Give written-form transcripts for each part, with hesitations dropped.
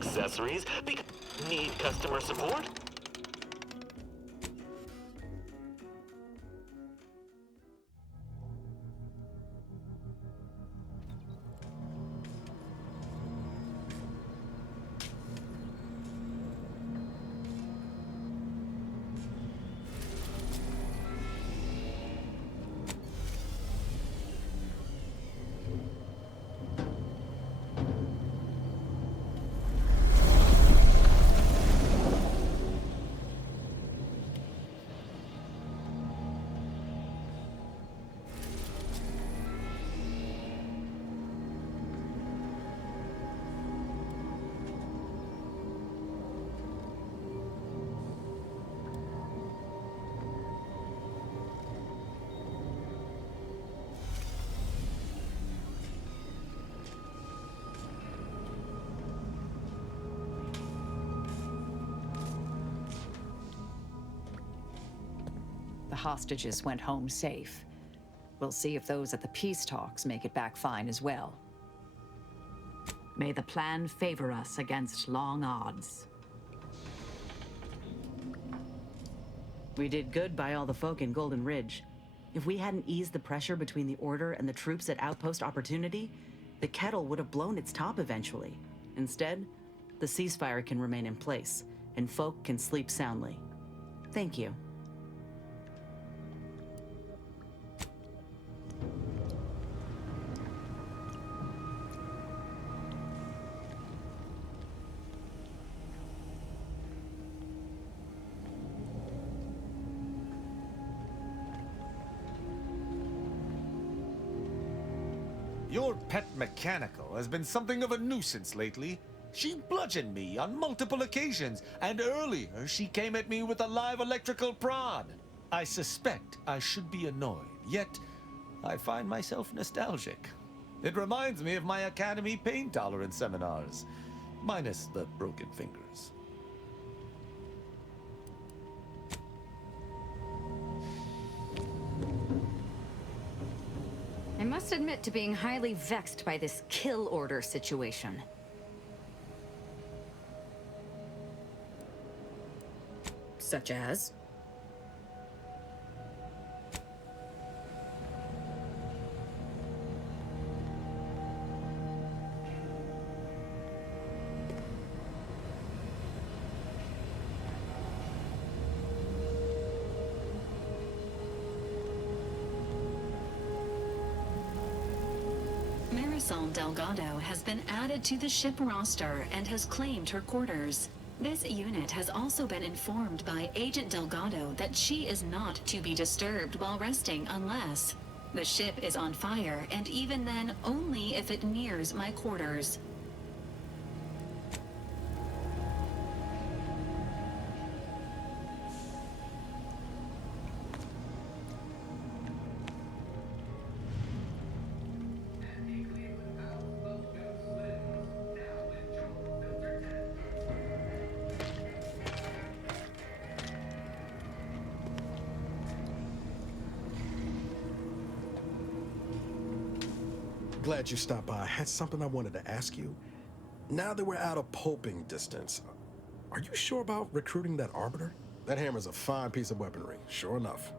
accessories. Need customer support? The hostages went home safe. We'll see if those at the peace talks make it back fine as well. May the plan favor us against long odds. We did good by all the folk in Golden Ridge. If we hadn't eased the pressure between the Order and the troops at Outpost Opportunity, the kettle would have blown its top eventually. Instead, the ceasefire can remain in place, and folk can sleep soundly. Thank you. Your pet mechanical has been something of a nuisance lately. She bludgeoned me on multiple occasions, and earlier she came at me with a live electrical prod. I suspect I should be annoyed, yet I find myself nostalgic. It reminds me of my Academy pain tolerance seminars, minus the broken fingers. I must admit to being highly vexed by this kill order situation. Such as? Marisol Delgado has been added to the ship roster and has claimed her quarters. This unit has also been informed by Agent Delgado that she is not to be disturbed while resting unless the ship is on fire, and even then only if it nears my quarters. Glad you stopped by. I had something I wanted to ask you. Now that we're out of pulping distance, are you sure about recruiting that Arbiter? That hammer's a fine piece of weaponry, sure enough.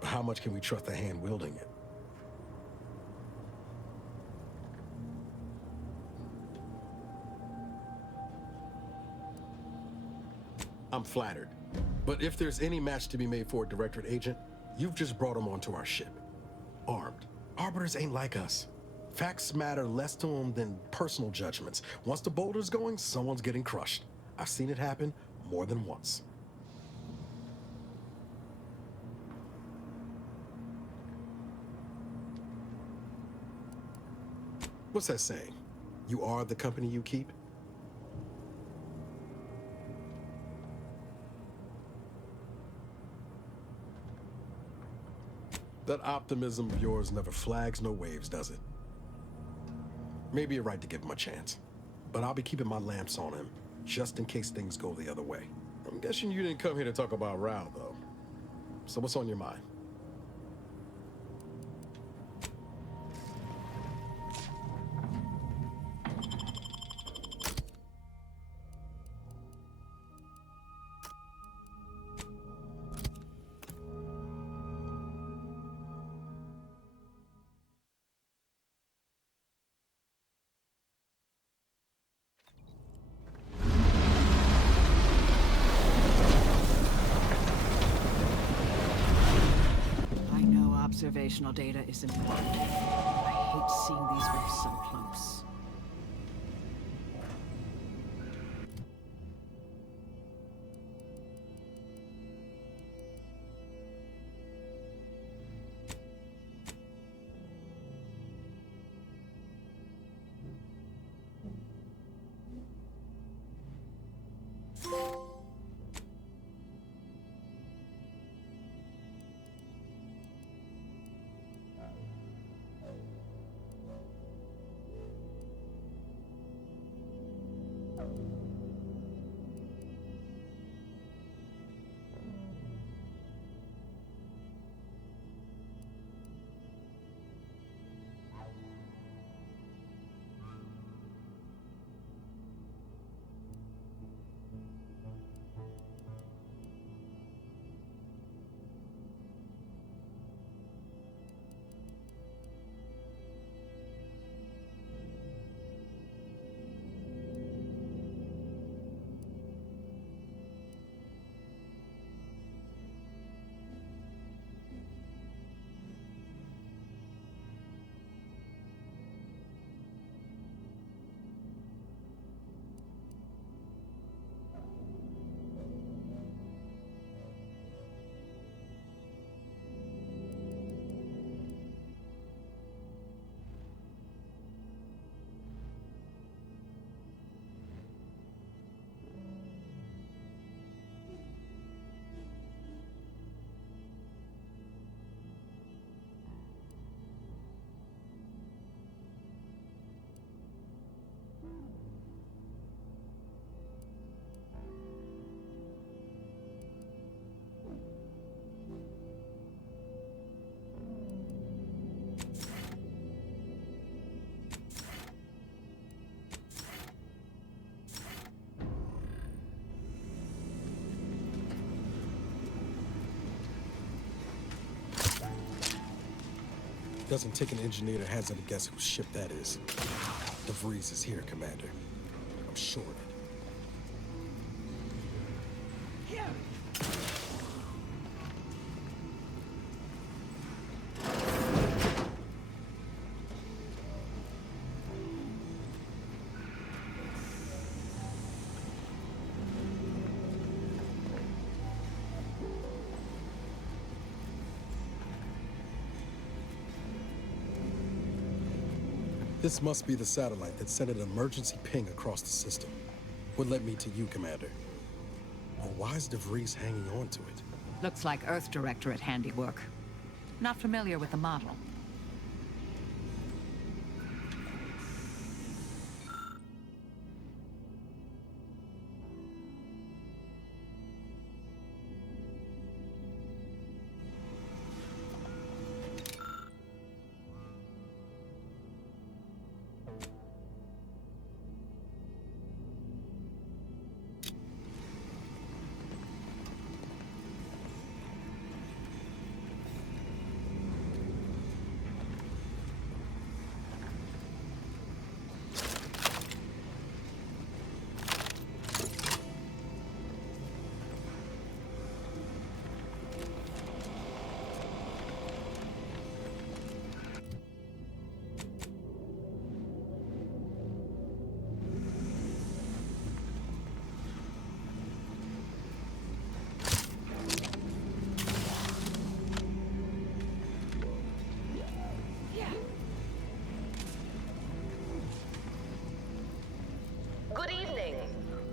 But how much can we trust the hand wielding it? I'm flattered. But if there's any match to be made for a Directorate agent, you've just brought him onto our ship. Armed. Arbiters ain't like us. Facts matter less to them than personal judgments. Once the boulder's going, someone's getting crushed. I've seen it happen more than once. What's that saying? You are the company you keep? That optimism of yours never flags no waves, does it? Maybe you're right to give him a chance. But I'll be keeping my lamps on him, just in case things go the other way. I'm guessing you didn't come here to talk about Rao, though. So what's on your mind? Observational data is important. I hate seeing these rifts so close. Doesn't take an engineer to hazard a guess whose ship that is. DeVries is here, Commander. I'm sure of it. This must be the satellite that sent an emergency ping across the system. What led me to you, Commander? But why is DeVries hanging on to it? Looks like Earth Directorate handiwork. Not familiar with the model. Good evening.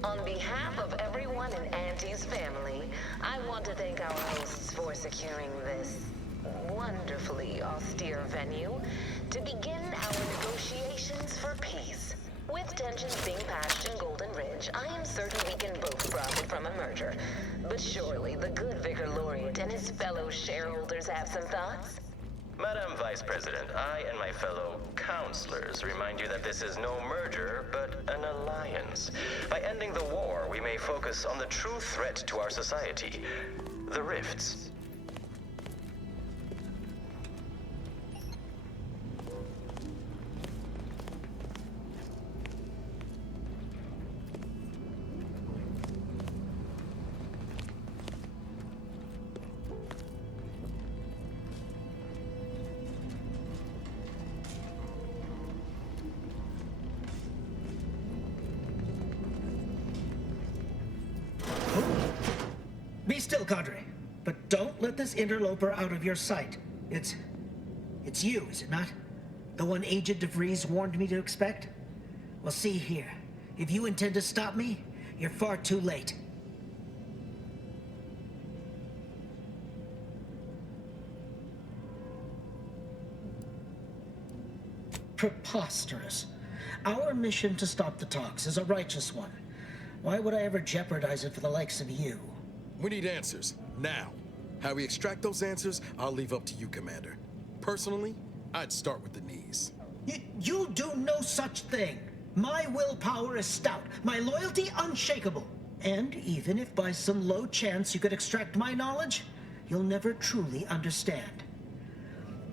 On behalf of everyone in Auntie's family, I want to thank our hosts for securing this wonderfully austere venue to begin our negotiations for peace. With tensions being patched in Golden Ridge, I am certain we can both profit from a merger. But surely the good Vicar Laureate and his fellow shareholders have some thoughts? Madam Vice President, I and my fellow counselors remind you that this is no merger, but an alliance. By ending the war, we may focus on the true threat to our society, the rifts. still, Cadre. But don't let this interloper out of your sight. It's you, is it not? The one Agent DeVries warned me to expect? Well, see here. If you intend to stop me, you're far too late. Preposterous. Our mission to stop the talks is a righteous one. Why would I ever jeopardize it for the likes of you? We need answers, now. How we extract those answers, I'll leave up to you, Commander. Personally, I'd start with the knees. You do no such thing. My willpower is stout, my loyalty unshakable. And even if by some low chance you could extract my knowledge, you'll never truly understand.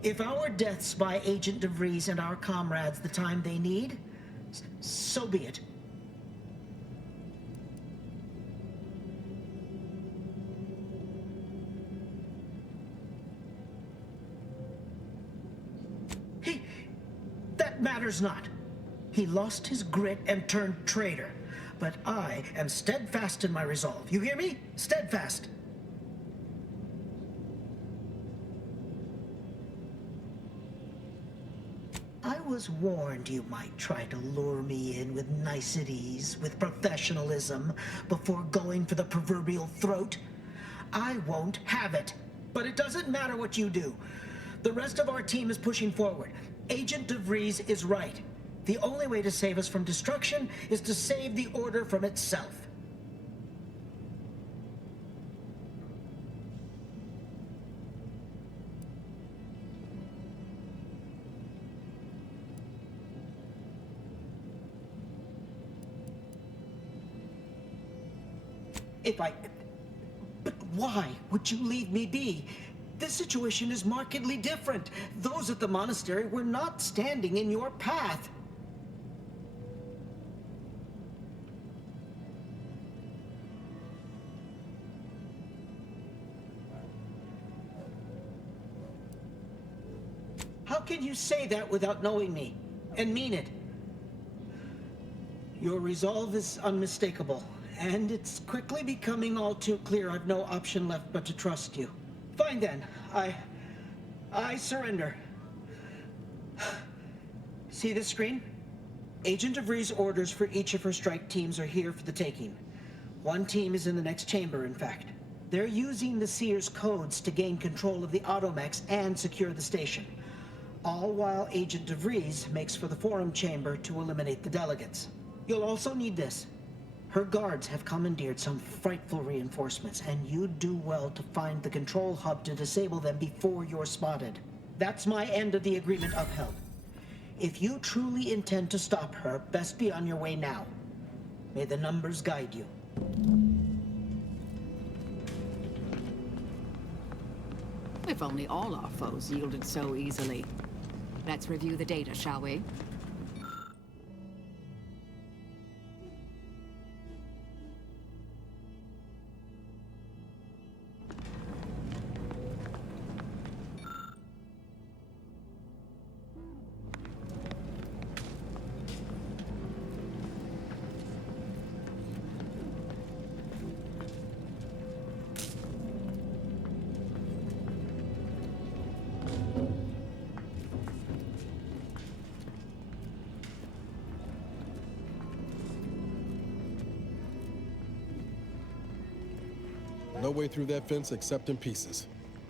If our deaths buy Agent DeVries and our comrades the time they need, so be it. That matters not. He lost his grit and turned traitor. But I am steadfast in my resolve. You hear me? Steadfast. I was warned you might try to lure me in with niceties, with professionalism, before going for the proverbial throat. I won't have it. But it doesn't matter what you do. The rest of our team is pushing forward. Agent DeVries is right. The only way to save us from destruction is to save the Order from itself. But why would you leave me be? This situation is markedly different. Those at the monastery were not standing in your path. How can you say that without knowing me, and mean it? Your resolve is unmistakable, and it's quickly becoming all too clear I've no option left but to trust you. Fine then, I surrender. See this screen? Agent DeVries' orders for each of her strike teams are here for the taking. One team is in the next chamber, in fact. They're using the Seer's codes to gain control of the automechs and secure the station. All while Agent DeVries makes for the forum chamber to eliminate the delegates. You'll also need this. Her guards have commandeered some frightful reinforcements, and you'd do well to find the control hub to disable them before you're spotted. That's my end of the agreement upheld. If you truly intend to stop her, best be on your way now. May the numbers guide you. If only all our foes yielded so easily. Let's review the data, shall we? No way through that fence except in pieces.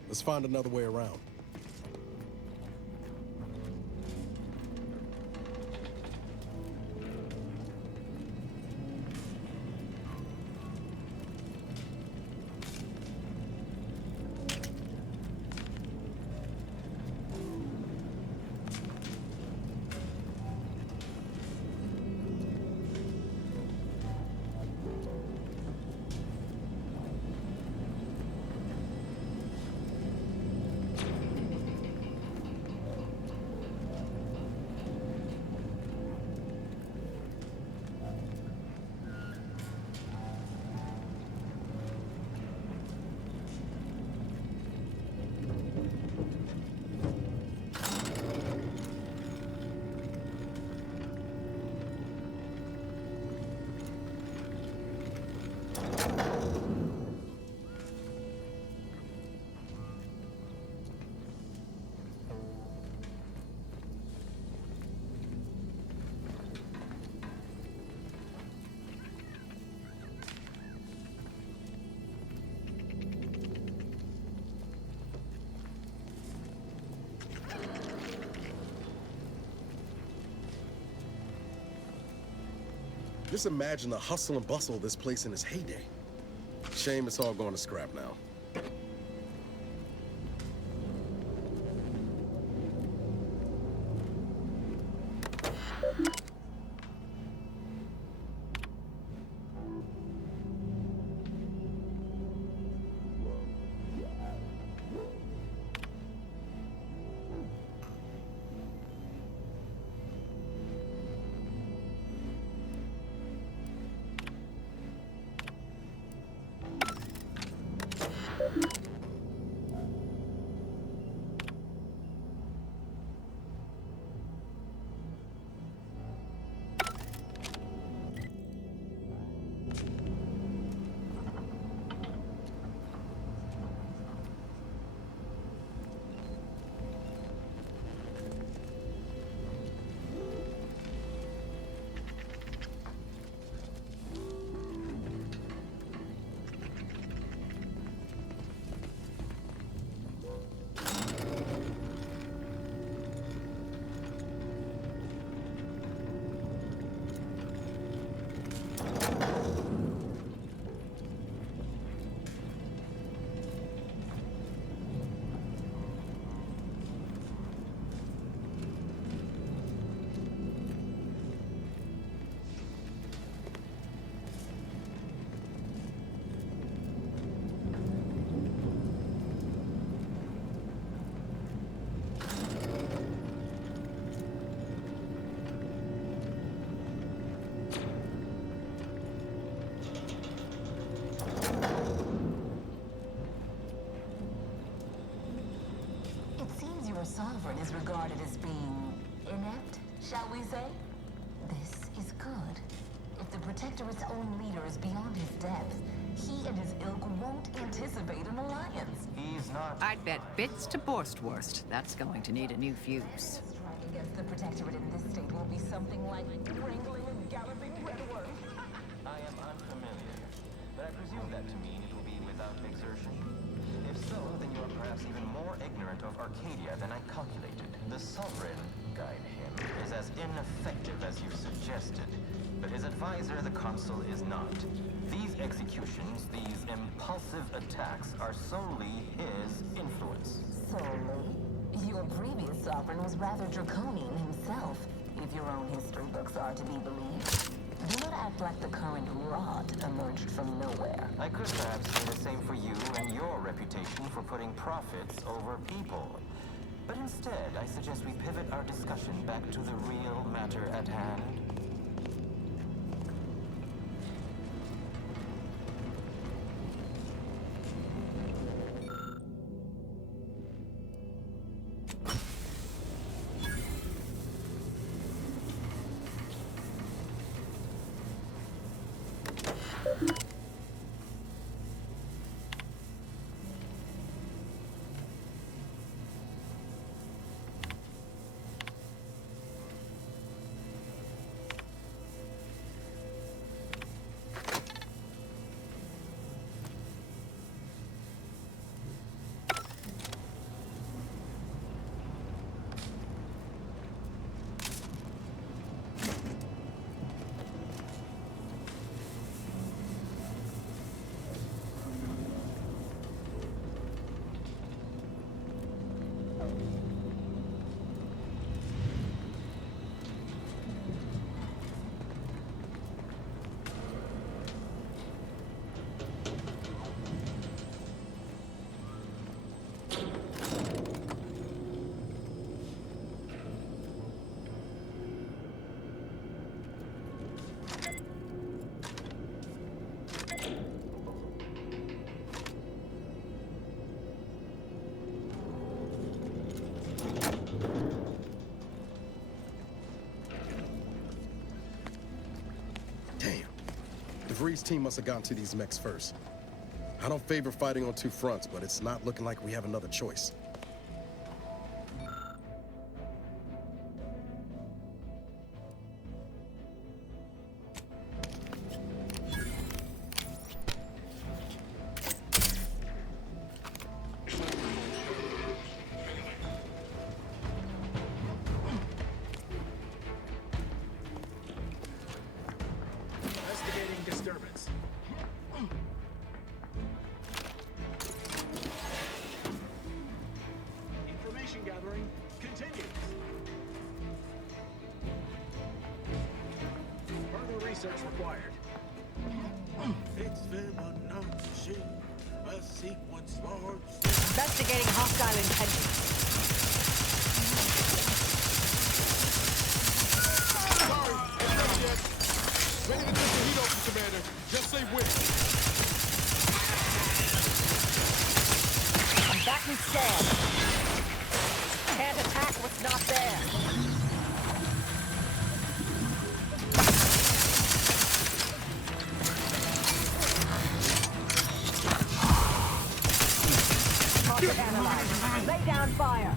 Let's find another way around. Just imagine the hustle and bustle of this place in its heyday. Shame it's all going to scrap now. Sovereign is regarded as being inept, shall we say? This is good. If the Protectorate's own leader is beyond his depth, he and his ilk won't anticipate an alliance. He's not. I'd bet bits to Borstwurst that's going to need a new fuse. Strike against the Protectorate in this state will be something like wrangling a galloping redworm. I am unfamiliar, but I presume that to mean it will be without exertion. If so, then you are perhaps even more ignorant of Arcadia than I calculated. The Sovereign, guide him, is as ineffective as you suggested, but his advisor, the Consul, is not. These executions, these impulsive attacks, are solely his influence. Solely? Your previous Sovereign was rather draconian himself, if your own history books are to be believed. Do not act like the current rot emerged from nowhere. I could perhaps say the same for you and your reputation for putting profits over people. But instead, I suggest we pivot our discussion back to the real matter at hand. DeVries' team must have gotten to these mechs first. I don't favor fighting on two fronts, but it's not looking like we have another choice. search required. Investigating hostile intentions. Sorry, it's not yet. Ready to take the heat off, Commander. Just say when. I'm back in stand. Can't attack what's not there. Target analyzed. Lay down fire.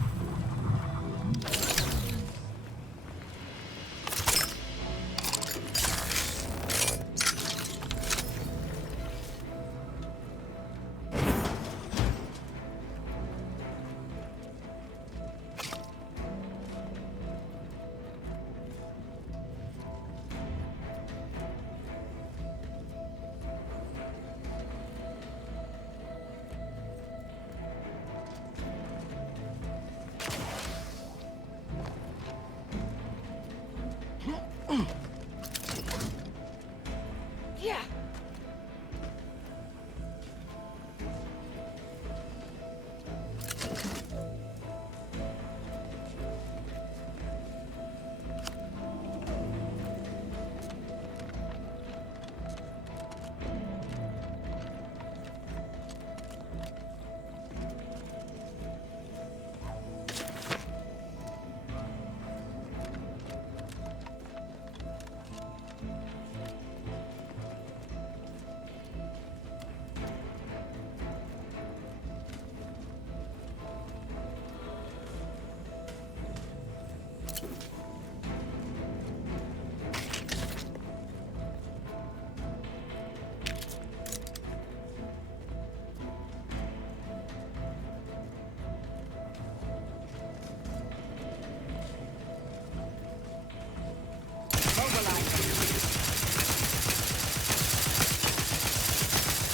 Yeah.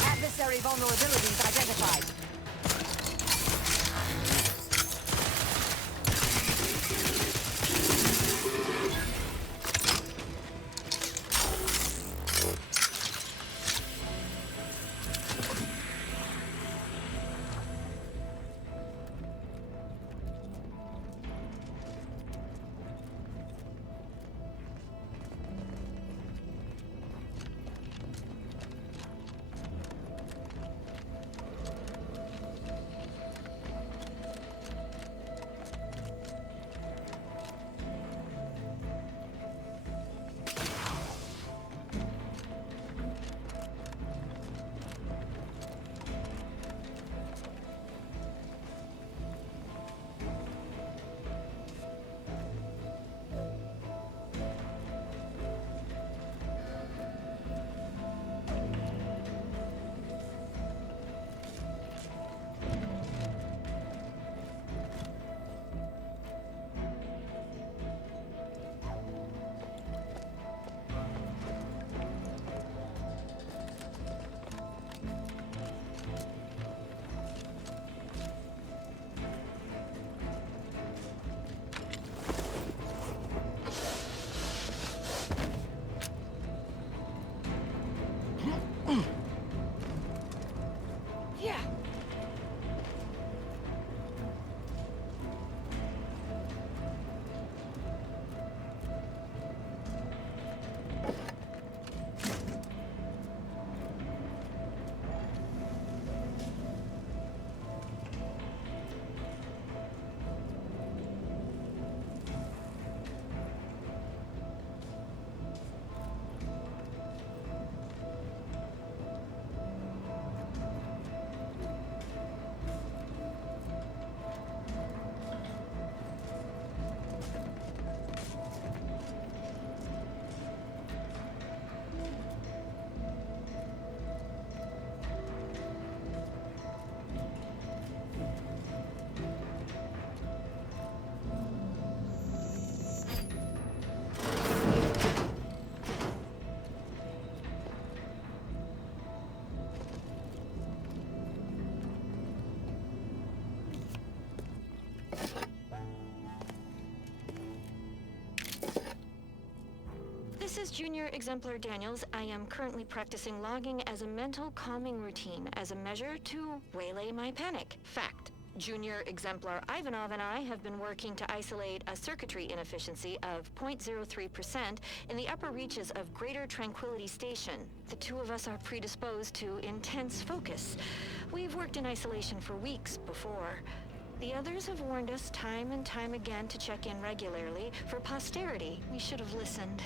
Adversary vulnerabilities identified. is Junior Exemplar Daniels. I am currently practicing logging as a mental calming routine as a measure to waylay my panic. Fact. Junior Exemplar Ivanov and I have been working to isolate a circuitry inefficiency of 0.03% in the upper reaches of Greater Tranquility Station. The two of us are predisposed to intense focus. We've worked in isolation for weeks before. The others have warned us time and time again to check in regularly for posterity. We should have listened.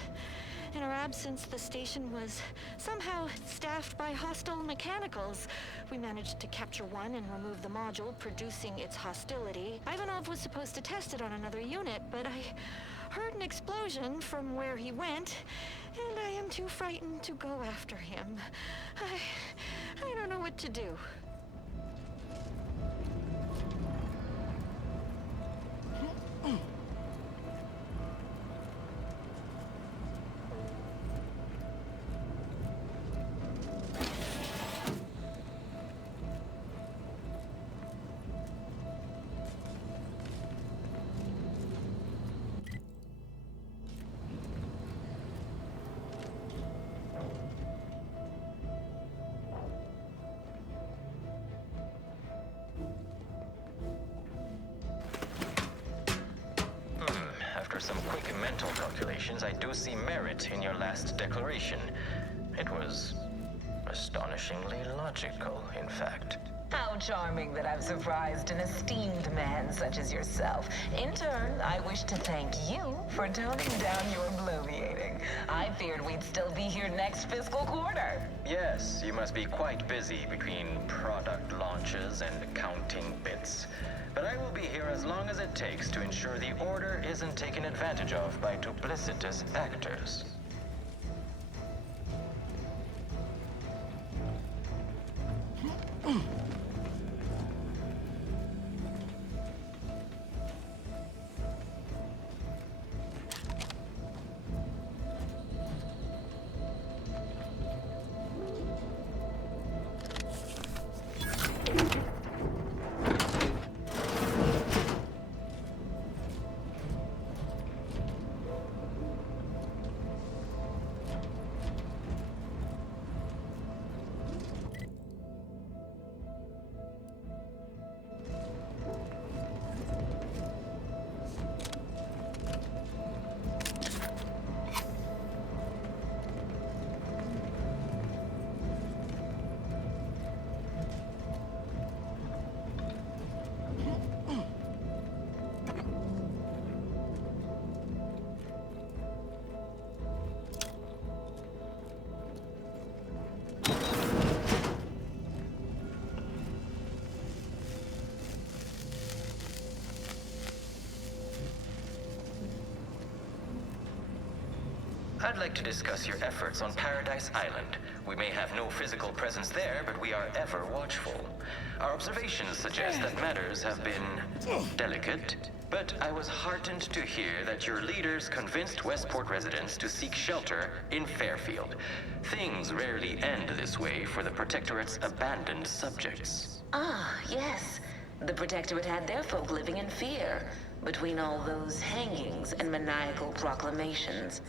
In our absence, the station was somehow staffed by hostile mechanicals. We managed to capture one and remove the module producing its hostility. Ivanov was supposed to test it on another unit, but I heard an explosion from where he went, and I am too frightened to go after him. I don't know what to do. After some quick mental calculations, I do see merit in your last declaration. It was astonishingly logical, in fact. How charming that I've surprised an esteemed man such as yourself. In turn, I wish to thank you for toning down your bloviating. I feared we'd still be here next fiscal quarter. Yes, you must be quite busy between product launches and accounting bits. But I will be here as long as it takes to ensure the Order isn't taken advantage of by duplicitous actors. I'd like to discuss your efforts on Paradise Island. We may have no physical presence there, but we are ever watchful. Our observations suggest that matters have been delicate, but I was heartened to hear that your leaders convinced Westport residents to seek shelter in Fairfield. Things rarely end this way for the Protectorate's abandoned subjects. Ah, yes. The Protectorate had their folk living in fear between all those hangings and maniacal proclamations.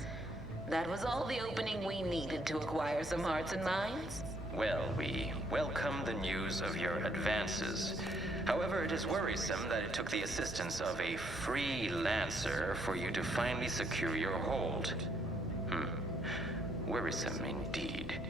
That was all the opening we needed to acquire some hearts and minds. Well, we welcome the news of your advances. However, it is worrisome that it took the assistance of a freelancer for you to finally secure your hold. Worrisome indeed.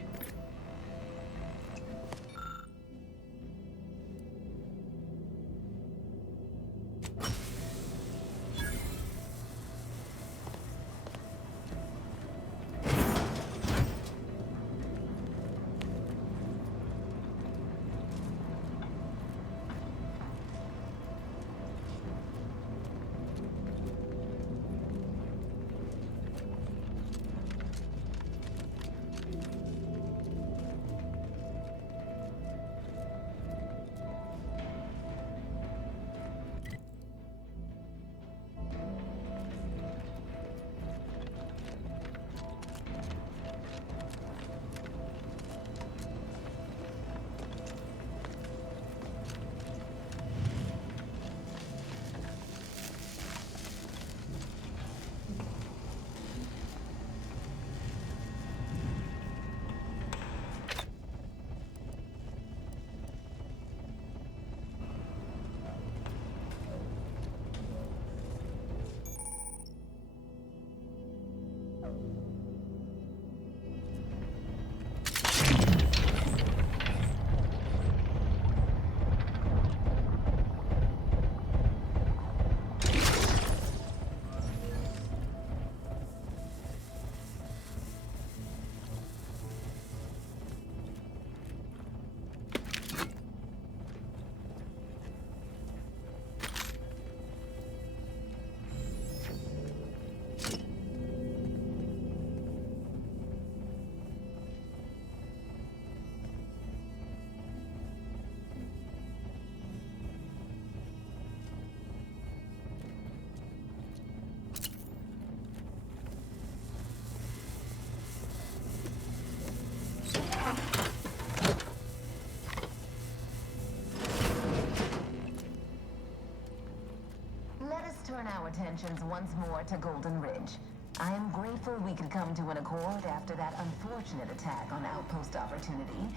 intentions once more to Golden Ridge. I am grateful we could come to an accord after that unfortunate attack on Outpost Opportunity,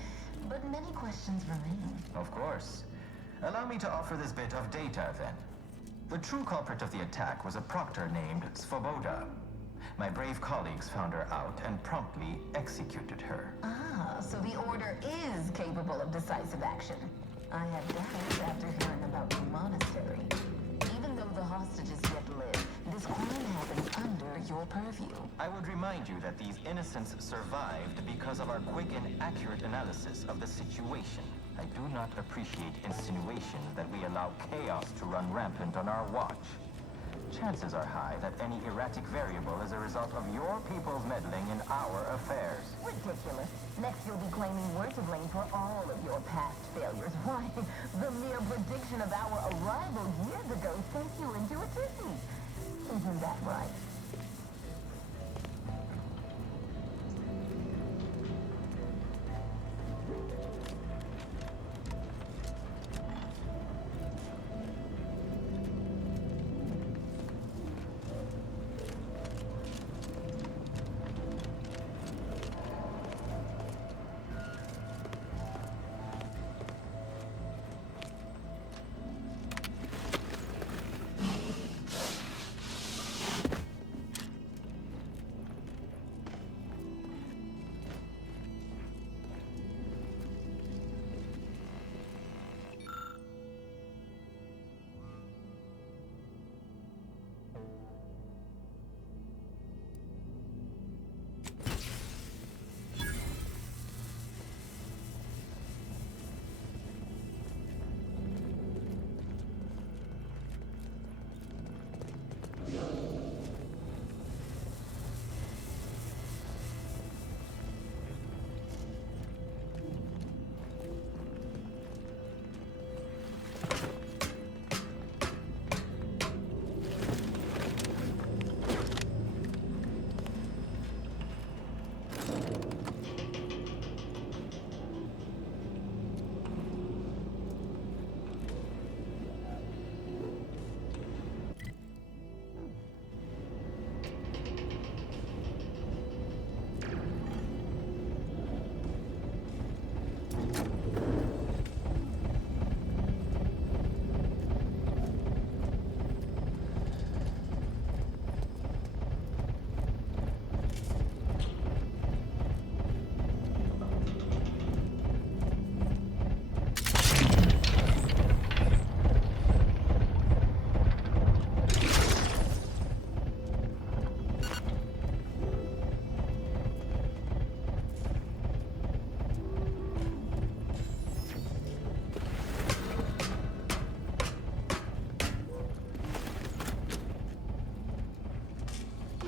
but many questions remain. Of course. Allow me to offer this bit of data, then. The true culprit of the attack was a proctor named Svoboda. My brave colleagues found her out and promptly executed her. Ah, so the Order is capable of decisive action. I have doubts after hearing about the monastery. Even though the hostages yet live, this crime happened under your purview. I would remind you that these innocents survived because of our quick and accurate analysis of the situation. I do not appreciate insinuations that we allow chaos to run rampant on our watch. Chances are high that any erratic variable is a result of your people's meddling in our affairs. Ridiculous. Next you'll be claiming we're to blame for all of your past failures. Why, the mere prediction of our arrival years ago sent you into a tizzy. Isn't that right?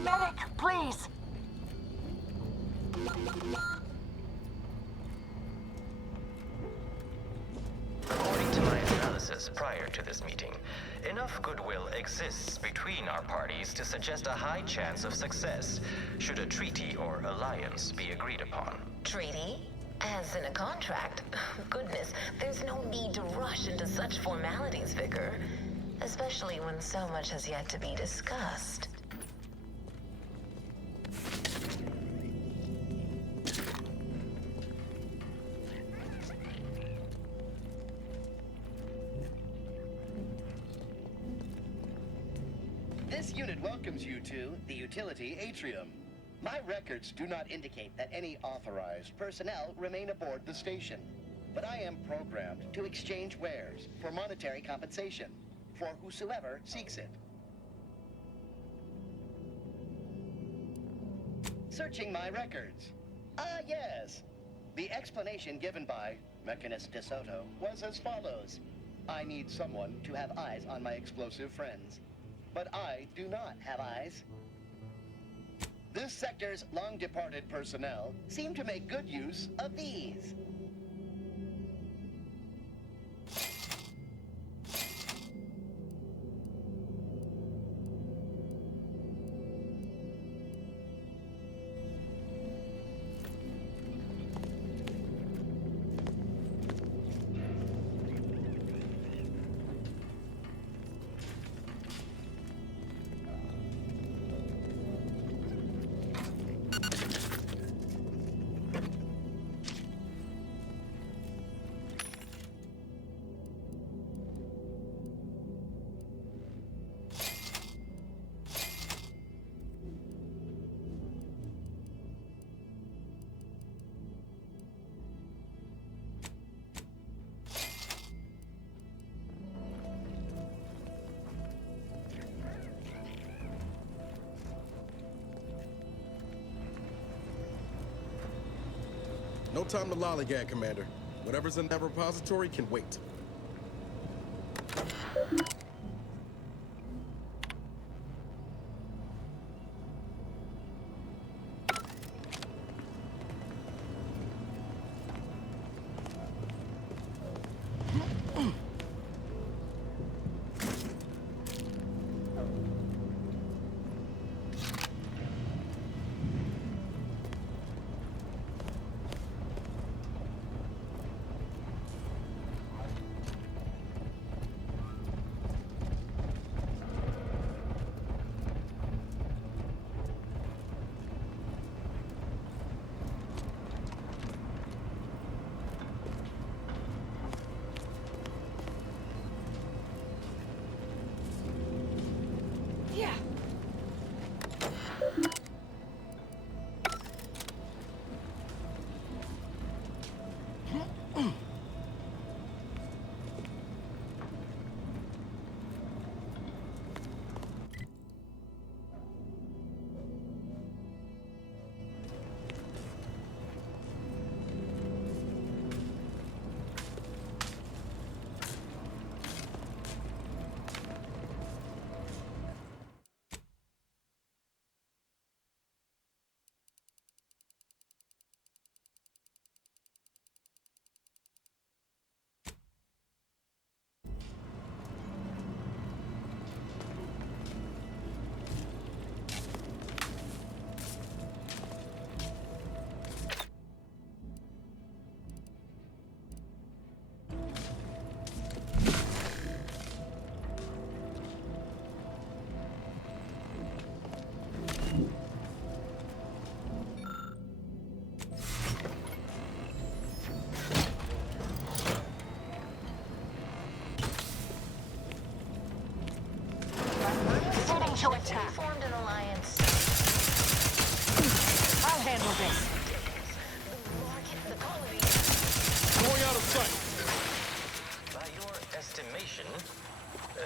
Medic, please! According to my analysis prior to this meeting, enough goodwill exists between our parties to suggest a high chance of success, should a treaty or alliance be agreed upon. Treaty? As in a contract? Goodness, there's no need to rush into such formalities, Vicar. Especially when so much has yet to be discussed. This unit welcomes you to the Utility Atrium. My records do not indicate that any authorized personnel remain aboard the station, but I am programmed to exchange wares for monetary compensation for whosoever seeks it. Searching my records. Ah, yes. The explanation given by Mechanist DeSoto was as follows. I need someone to have eyes on my explosive friends. But I do not have eyes. This sector's long-departed personnel seem to make good use of these. No time to lollygag, Commander. Whatever's in that repository can wait. Yeah. To attack. Formed an alliance. I'll handle this. The colony. Going out of sight. By your estimation,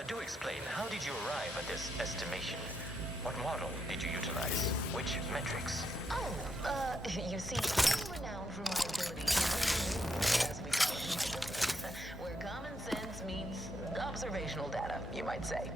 do explain, how did you arrive at this estimation? What model did you utilize? Which metrics? Oh, you see, I'm renowned for my ability to as we call it in my business, where common sense meets observational data, you might say.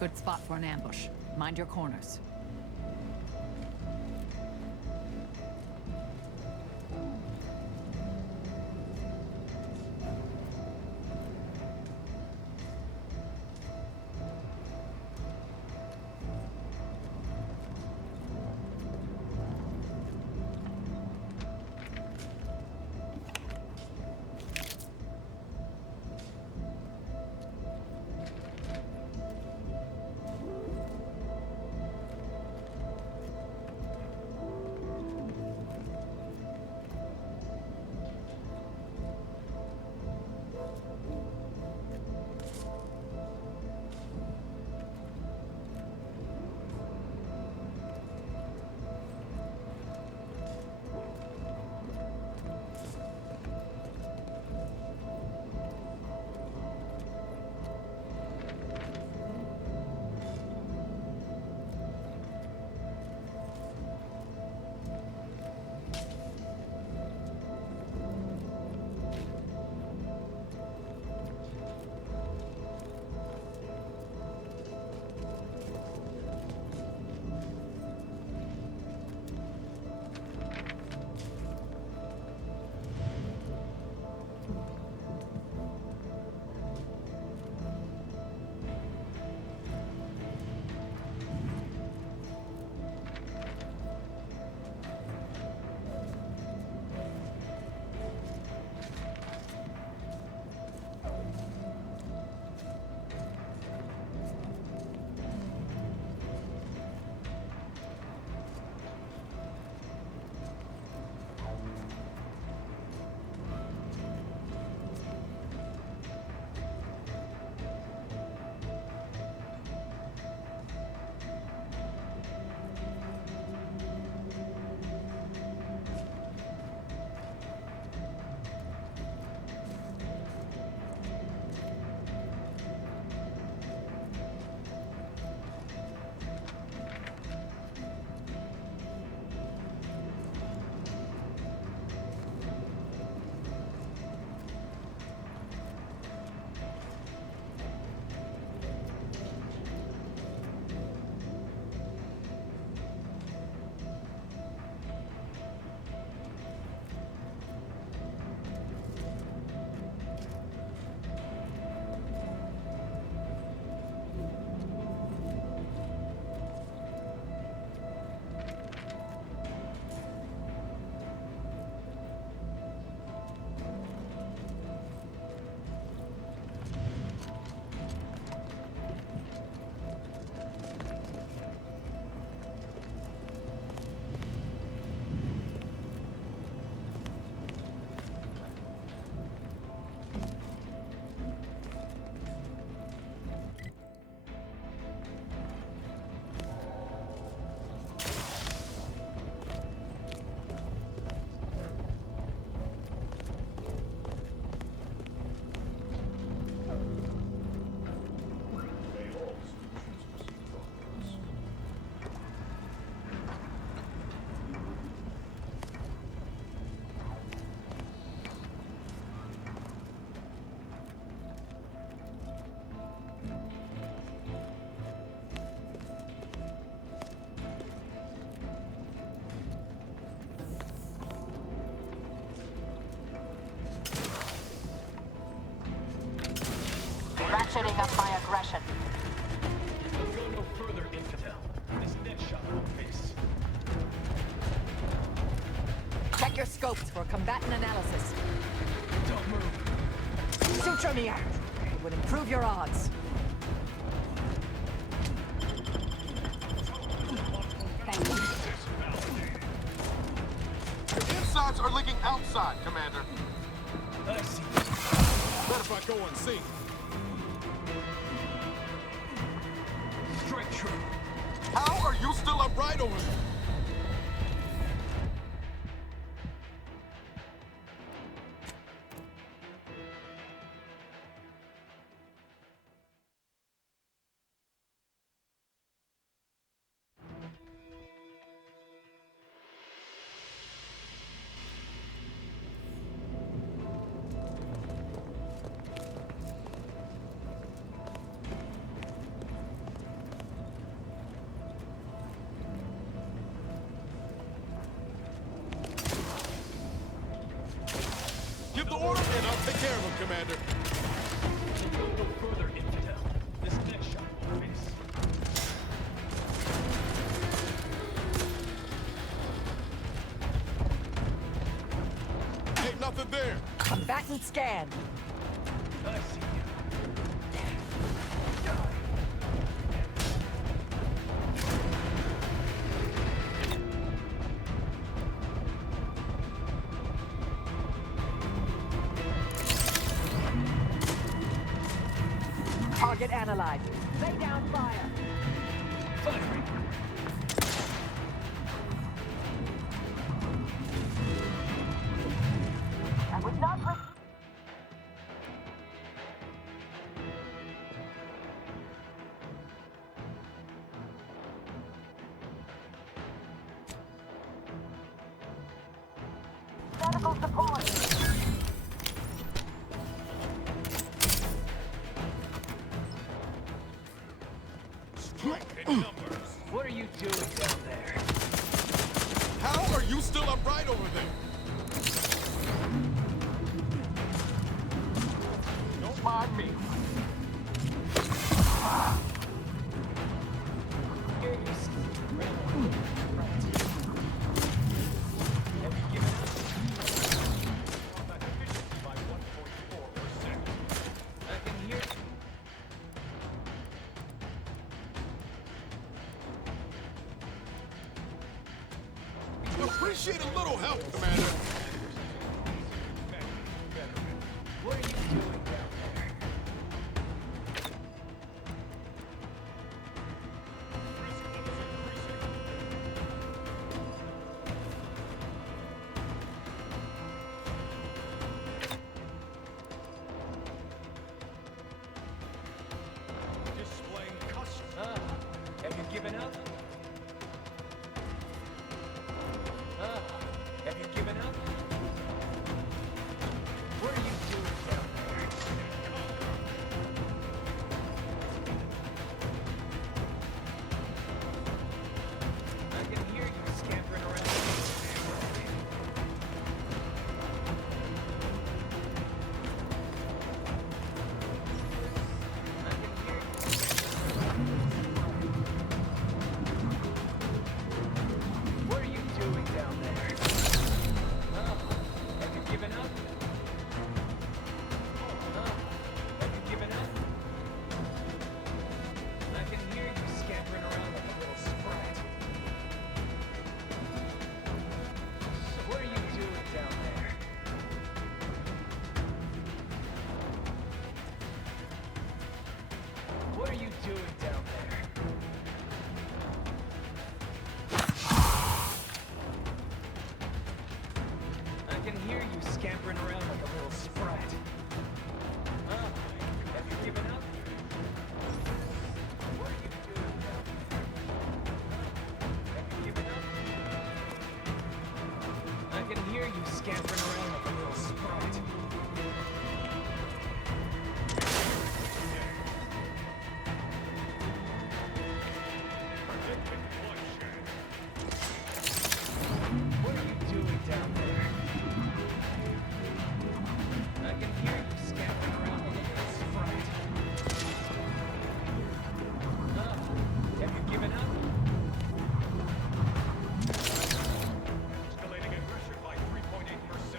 Good spot for an ambush. Mind your corners. Ratcheting up my aggression. We'll go no further, Infidel. This net shot will miss. Check your scopes for combatant analysis. Don't move. Suture me out. It would improve your odds. Thank you. Insides are leaking outside, Commander. I see. What if I go unseen? Strike true. How are you still upright over there? of them, Commander. Go no further, infidel. This next shot will miss. Ain't nothing there. Combatant scan. I see you. Target analyzed. Lay down fire. Firing. I would not risk. Medical support. What are you doing down there? How are you still upright over there? Don't mind me. Here you see. Have you given up? Combat efficiency by 1.4%. I can hear. Appreciate a little help, Commander. What are you doing down there? Displaying custom. Have you given up? Have you given up? What are you doing down there? I can hear you scampering around. I can hear you. What are you doing down there? Have you given up? Have you given up? I can hear you scampering around like a little sprat. What are you doing down there? What are you doing down there? I can hear you scampering around like a little sprat. Have you given up? What are you doing down there? Have you given up? I can hear you scampering around like a little sprat. What are you doing down there? I can hear you scampering around like a little sprat. Have you given up? Escalating aggression by 3.8%.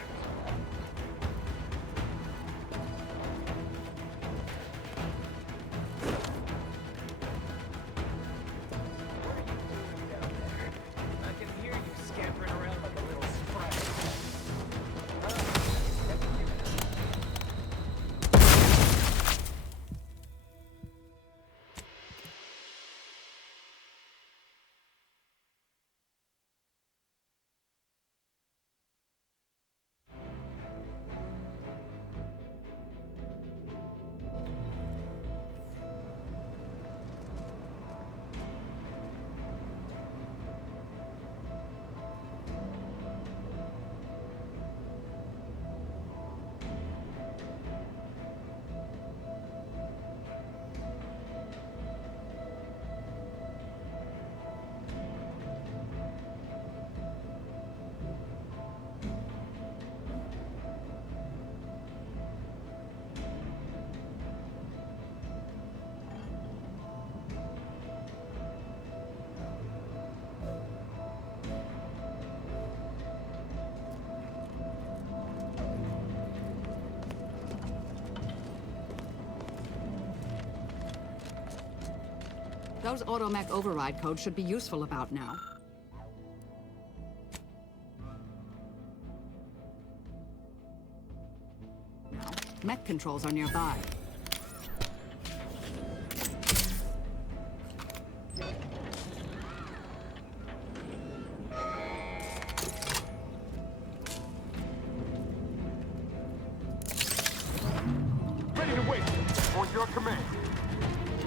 Those automech override codes should be useful about now. Now, mech controls are nearby. Ready to wait. On your command.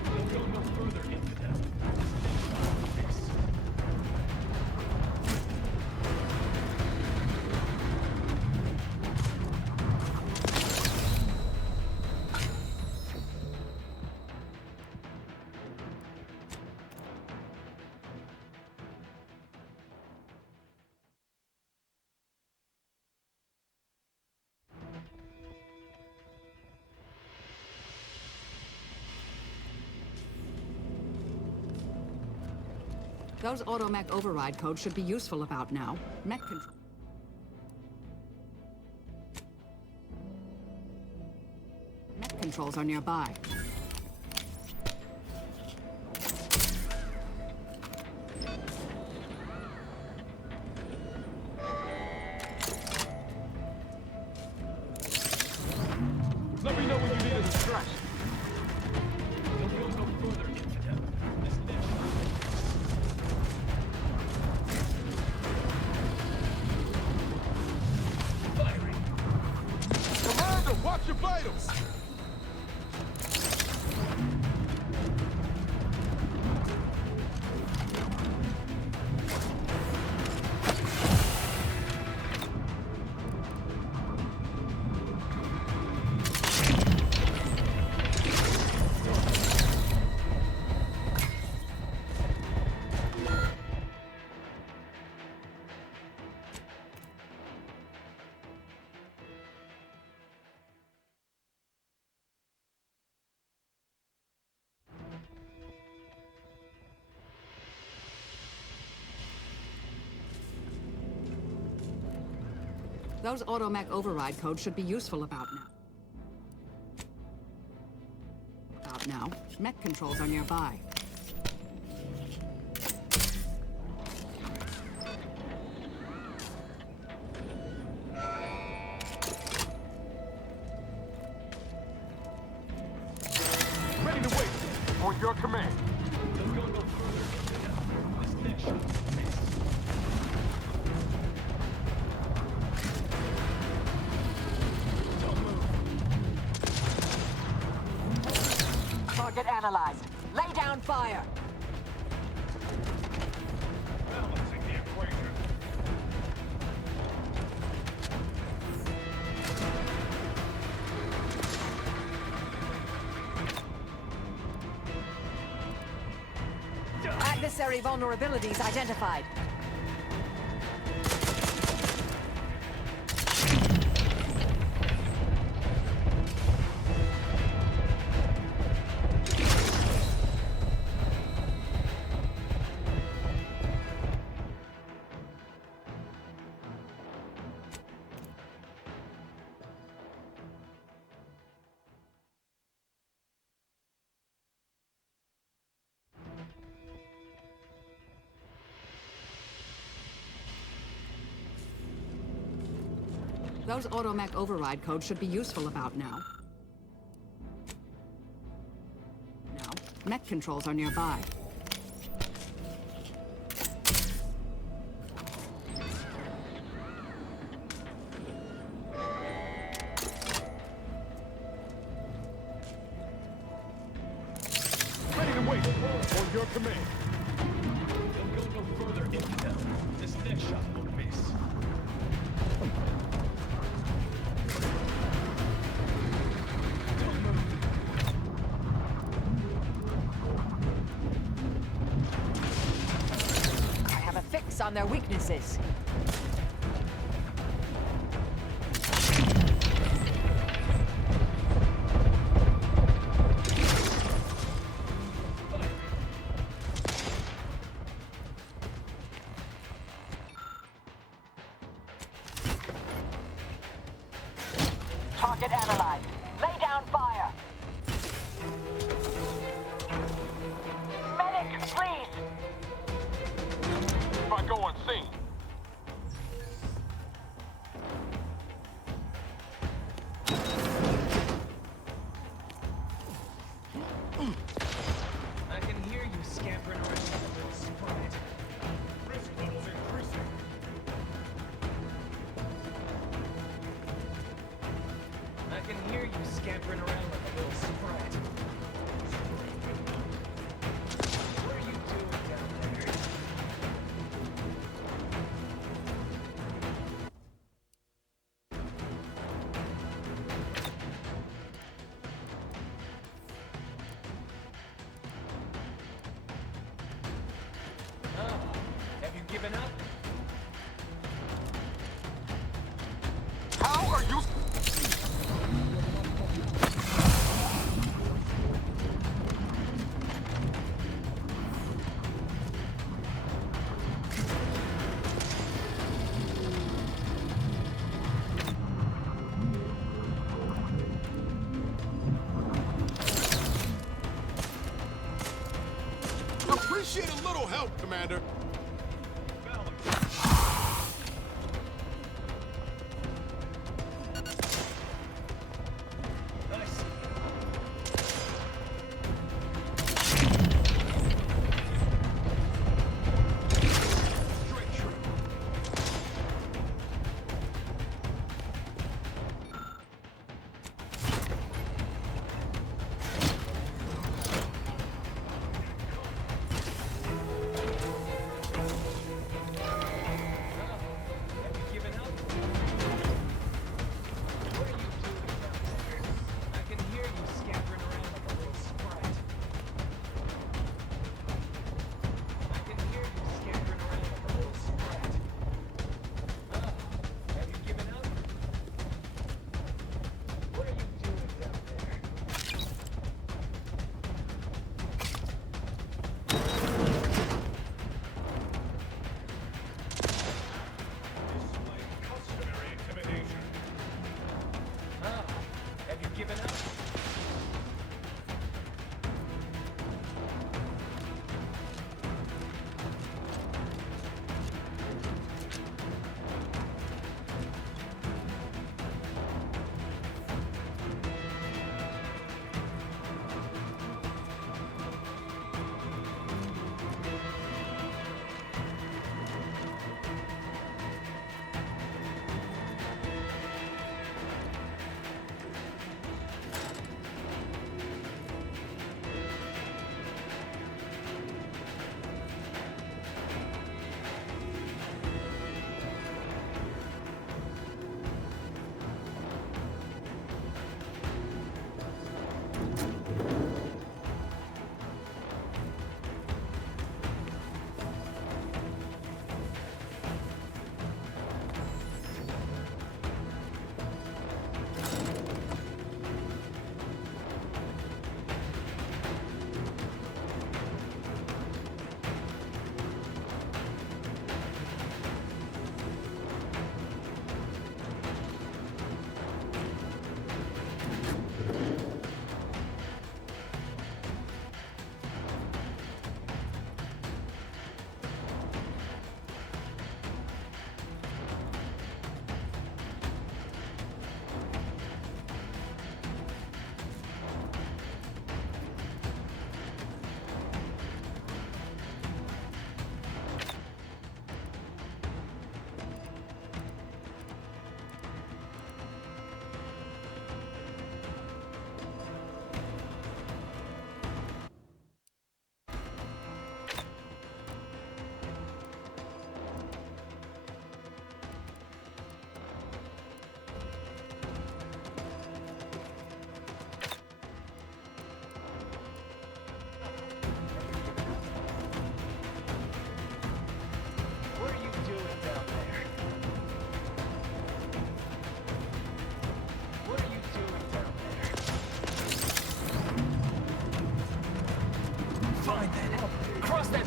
Don't go no further, infidel. Those automech override codes should be useful about now. Mech control. Mech controls are nearby. Let me know when you need a distraction. Don't go no further, infidel. This next firing. Commander, watch your vitals! Those automech override codes should be useful about now. About now, mech controls are nearby. Ready to wait. On your command. Don't go no further, infidel. This next shot will miss. Target analyzed. Lay down fire. Balancing the equation. Adversary vulnerabilities identified. Those automech override codes should be useful about now. Now, mech controls are nearby. Ready to wait. On your command. Don't go no further, infidel. This next shot will miss. Don't move. I have a fix on their weaknesses. Target analyzed. Lay down fire. Medic! if I go unseen. I can hear you scampering around like a little sprite. Risk levels increasing. I can hear you scampering around like a little sprite. What are you doing down there? Oh, have you given up? How are you? Appreciate a little help, Commander.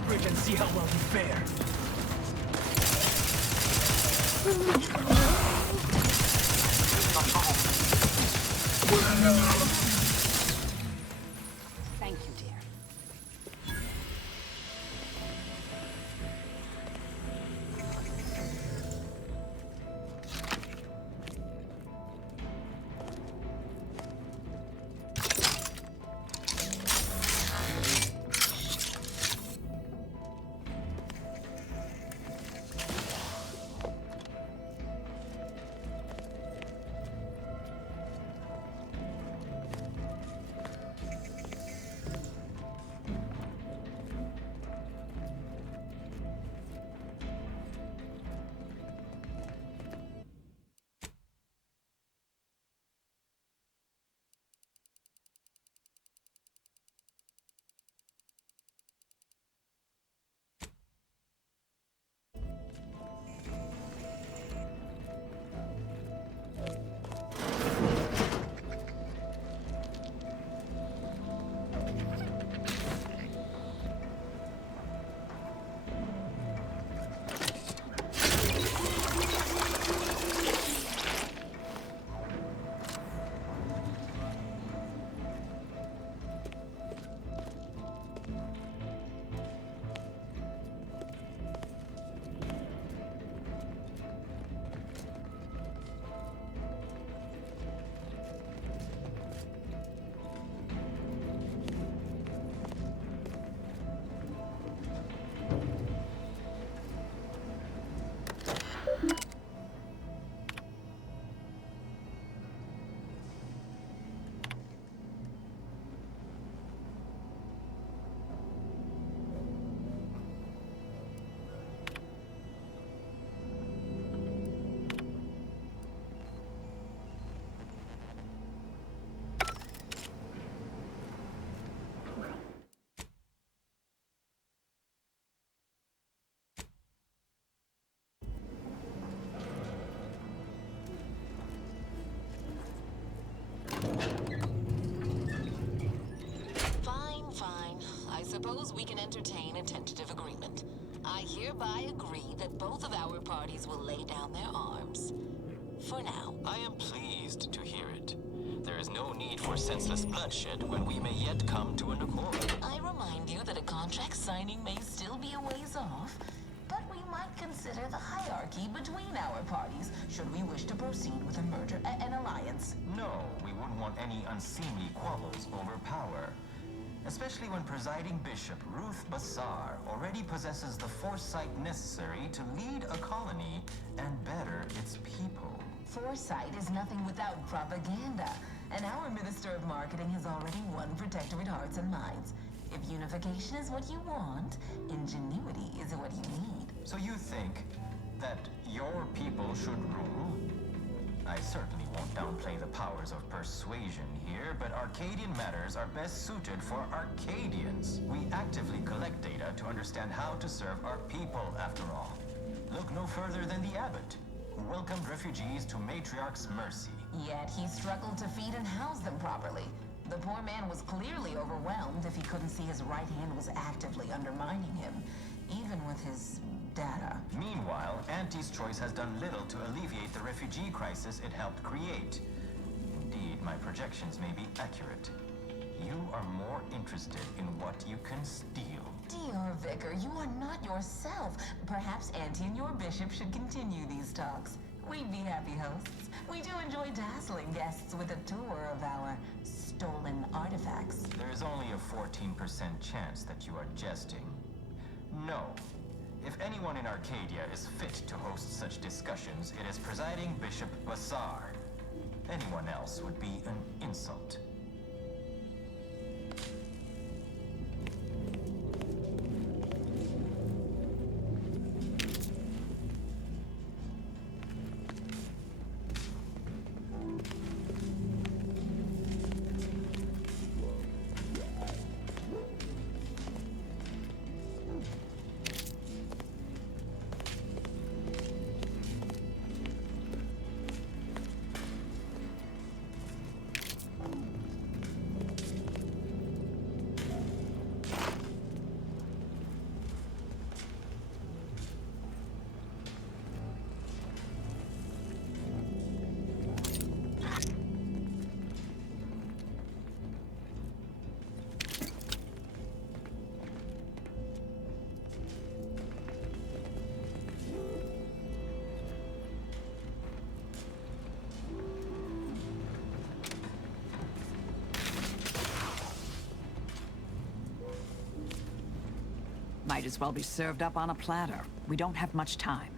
bridge and see how well you fare. Thank you, dear. entertain a tentative agreement. I hereby agree that both of our parties will lay down their arms. For now. I am pleased to hear it. There is no need for senseless bloodshed when we may yet come to an accord. I remind you that a contract signing may still be a ways off, but we might consider the hierarchy between our parties should we wish to proceed with a merger, an alliance. No, we wouldn't want any unseemly quabbles over power. Especially when presiding Bishop Ruth Bassar already possesses the foresight necessary to lead a colony and better its people. Foresight is nothing without propaganda, and our Minister of Marketing has already won Protectorate hearts and minds. If unification is what you want, ingenuity is what you need. So you think that your people should rule? I certainly won't downplay the powers of persuasion here, but Arcadian matters are best suited for Arcadians. We actively collect data to understand how to serve our people, after all. Look no further than the abbot, who welcomed refugees to Matriarch's mercy. Yet he struggled to feed and house them properly. The poor man was clearly overwhelmed if he couldn't see his right hand was actively undermining him, even with his data. Meanwhile, Auntie's Choice has done little to alleviate the refugee crisis it helped create. Indeed, my projections may be accurate. You are more interested in what you can steal. Dear Vicar, you are not yourself. Perhaps Auntie and your bishop should continue these talks. We'd be happy hosts. We do enjoy dazzling guests with a tour of our stolen artifacts. There is only a 14% chance that you are jesting. No. If anyone in Arcadia is fit to host such discussions, it is presiding Bishop Bassar. Anyone else would be an insult. Might as well be served up on a platter. We don't have much time.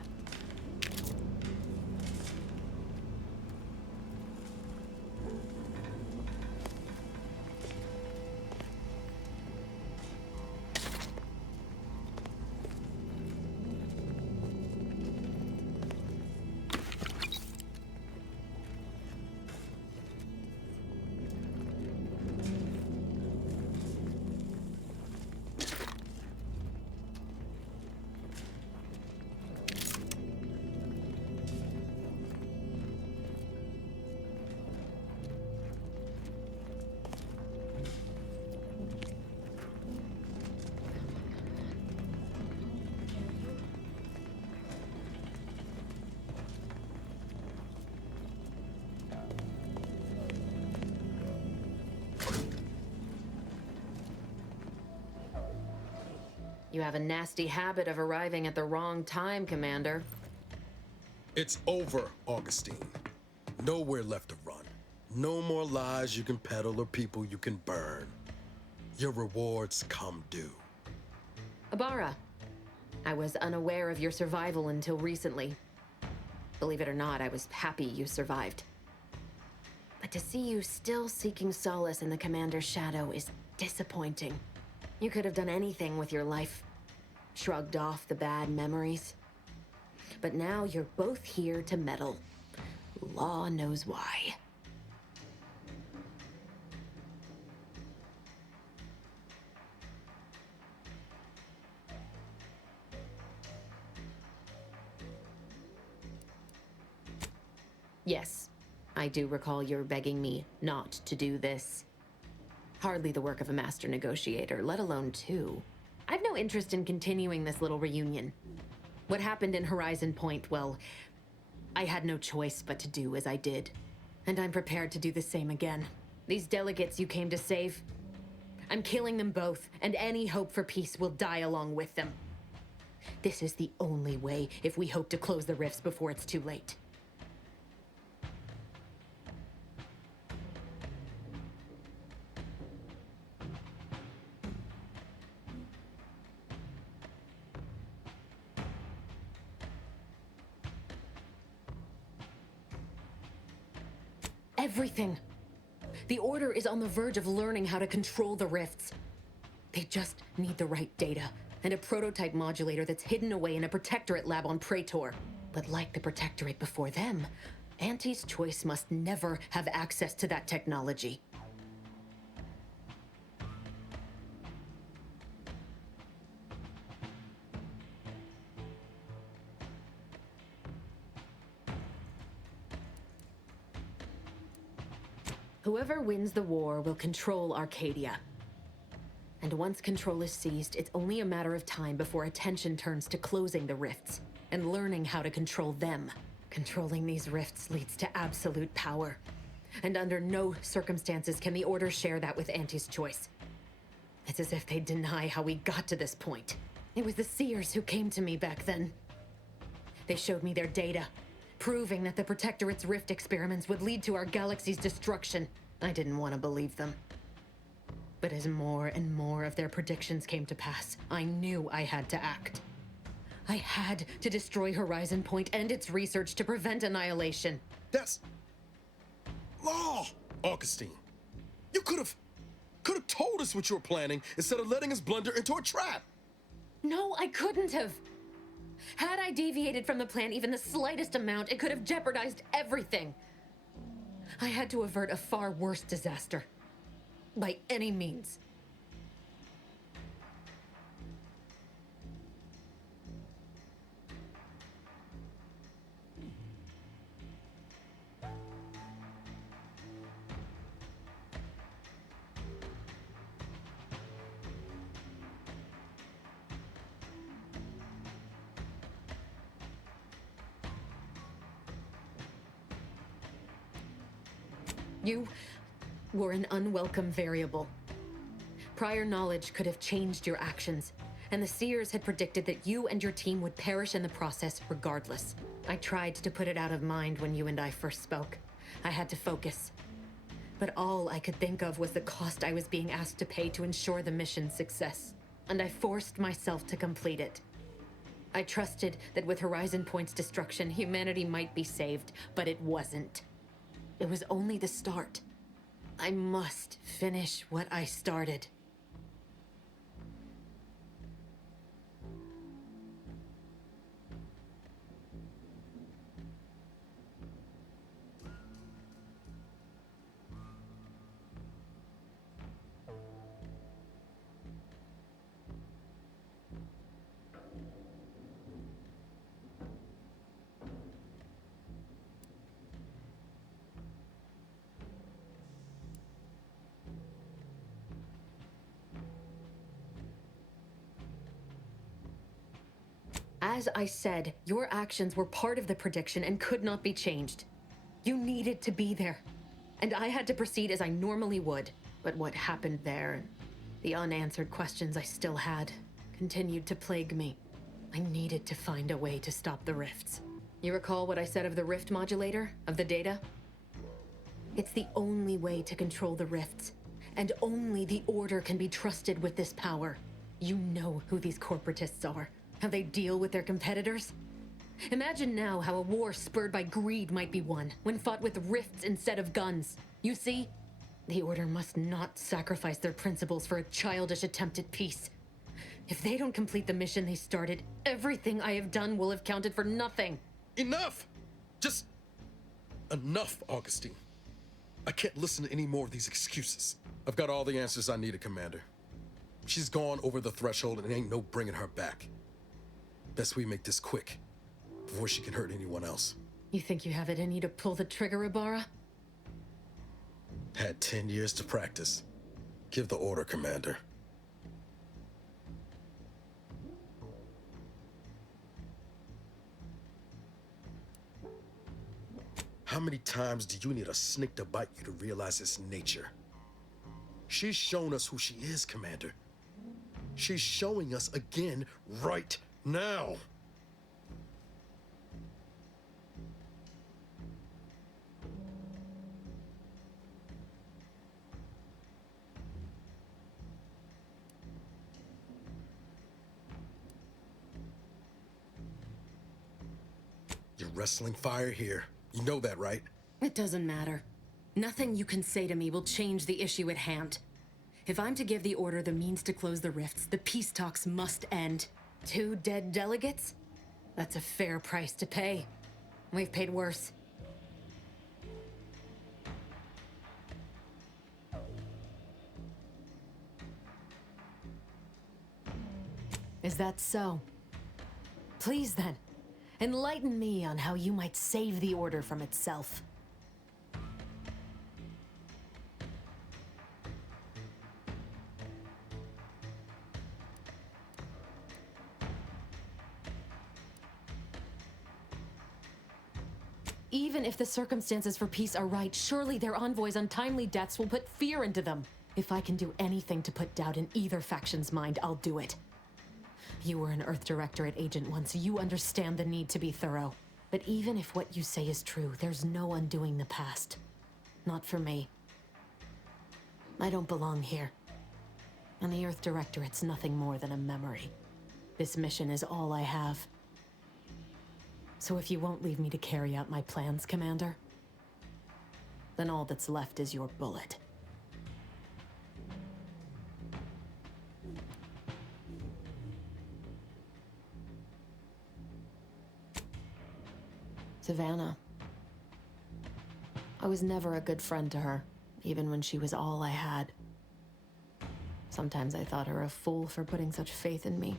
You have a nasty habit of arriving at the wrong time, Commander. It's over, Augustine. Nowhere left to run. No more lies you can peddle or people you can burn. Your rewards come due. Ibarra, I was unaware of your survival until recently. Believe it or not, I was happy you survived. But to see you still seeking solace in the Commander's shadow is disappointing. You could have done anything with your life. Shrugged off the bad memories. But now you're both here to meddle. Law knows why. Yes, I do recall your begging me not to do this. Hardly the work of a master negotiator, let alone two. I've no interest in continuing this little reunion. What happened in Horizon Point, well, I had no choice but to do as I did. And I'm prepared to do the same again. These delegates you came to save, I'm killing them both, and any hope for peace will die along with them. This is the only way if we hope to close the rifts before it's too late. Everything. The Order is on the verge of learning how to control the rifts. They just need the right data and a prototype modulator that's hidden away in a Protectorate lab on Praetor. But like the Protectorate before them, Auntie's Choice must never have access to that technology. Whoever wins the war will control Arcadia. And once control is seized, it's only a matter of time before attention turns to closing the rifts and learning how to control them. Controlling these rifts leads to absolute power. And under no circumstances can the Order share that with Auntie's Choice. It's as if they deny how we got to this point. It was the Seers who came to me back then. They showed me their data, proving that the Protectorate's rift experiments would lead to our galaxy's destruction. I didn't want to believe them. But as more and more of their predictions came to pass, I knew I had to act. I had to destroy Horizon Point and its research to prevent annihilation. That's... law, Augustine. You could have told us what you were planning instead of letting us blunder into a trap. No, I couldn't have. Had I deviated from the plan even the slightest amount, it could have jeopardized everything. I had to avert a far worse disaster. By any means. You were an unwelcome variable. Prior knowledge could have changed your actions, and the Seers had predicted that you and your team would perish in the process regardless. I tried to put it out of mind when you and I first spoke. I had to focus. But all I could think of was the cost I was being asked to pay to ensure the mission's success, and I forced myself to complete it. I trusted that with Horizon Point's destruction, humanity might be saved, but it wasn't. It was only the start. I must finish what I started. As I said, your actions were part of the prediction and could not be changed. You needed to be there, and I had to proceed as I normally would. But what happened there, the unanswered questions I still had, continued to plague me. I needed to find a way to stop the rifts. You recall what I said of the rift modulator, of the data? It's the only way to control the rifts, and only the Order can be trusted with this power. You know who these corporatists are. How they deal with their competitors? Imagine now how a war spurred by greed might be won when fought with rifts instead of guns. You see? The Order must not sacrifice their principles for a childish attempt at peace. If they don't complete the mission they started, everything I have done will have counted for nothing. Enough! Just... enough, Augustine. I can't listen to any more of these excuses. I've got all the answers I needed, Commander. She's gone over the threshold and ain't no bringing her back. Best we make this quick, before she can hurt anyone else. You think you have it in you to pull the trigger, Ibarra? Had 10 years to practice. Give the order, Commander. How many times do you need a snake to bite you to realize its nature? She's shown us who she is, Commander. She's showing us again right now. You're wrestling fire here. You know that, right? It doesn't matter. Nothing you can say to me will change the issue at hand. If I'm to give the Order the means to close the rifts, the peace talks must end. 2 dead delegates? That's a fair price to pay. We've paid worse. Is that so? Please then, enlighten me on how you might save the Order from itself. Even if the circumstances for peace are right, surely their envoys' untimely deaths will put fear into them. If I can do anything to put doubt in either faction's mind, I'll do it. You were an Earth Directorate agent once, so you understand the need to be thorough. But even if what you say is true, there's no undoing the past. Not for me. I don't belong here. And the Earth Directorate's nothing more than a memory. This mission is all I have. So if you won't leave me to carry out my plans, Commander, then all that's left is your bullet. Savannah. I was never a good friend to her, even when she was all I had. Sometimes I thought her a fool for putting such faith in me.